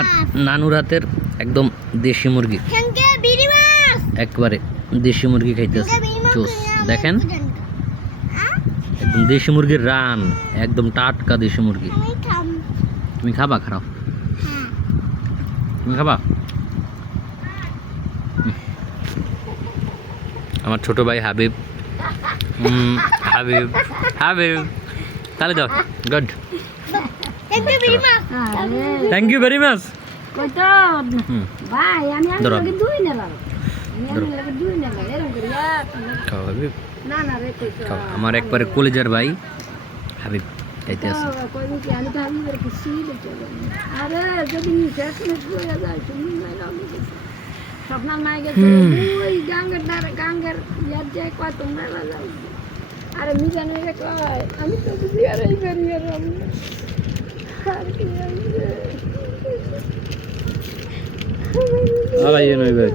আমার নানুর হাতের একদম দেশি মুরগি, একবারে দেশি মুরগি খাইতেছে জোস। দেখেন একদম দেশি মুরগির রান, একদম টাটকা দেশি মুরগি। তুমি খাবা? খারাপ, তুমি খাবা? আমার ছোট ভাই হাবিব, হাবিব হাবিব তাহলে দাও। Good, thank you very much. আমার একবারে কলেজের ভাই হাবিব খাইতে আছে। স্বপ্নার নাই গেছে ওই গাঙ্গের ইয়ার যে কয় তোমরা যাও। আরে মিজান মেয়ে কয় আমি তো বুঝি আর এই করি আর ভাই নই ভাই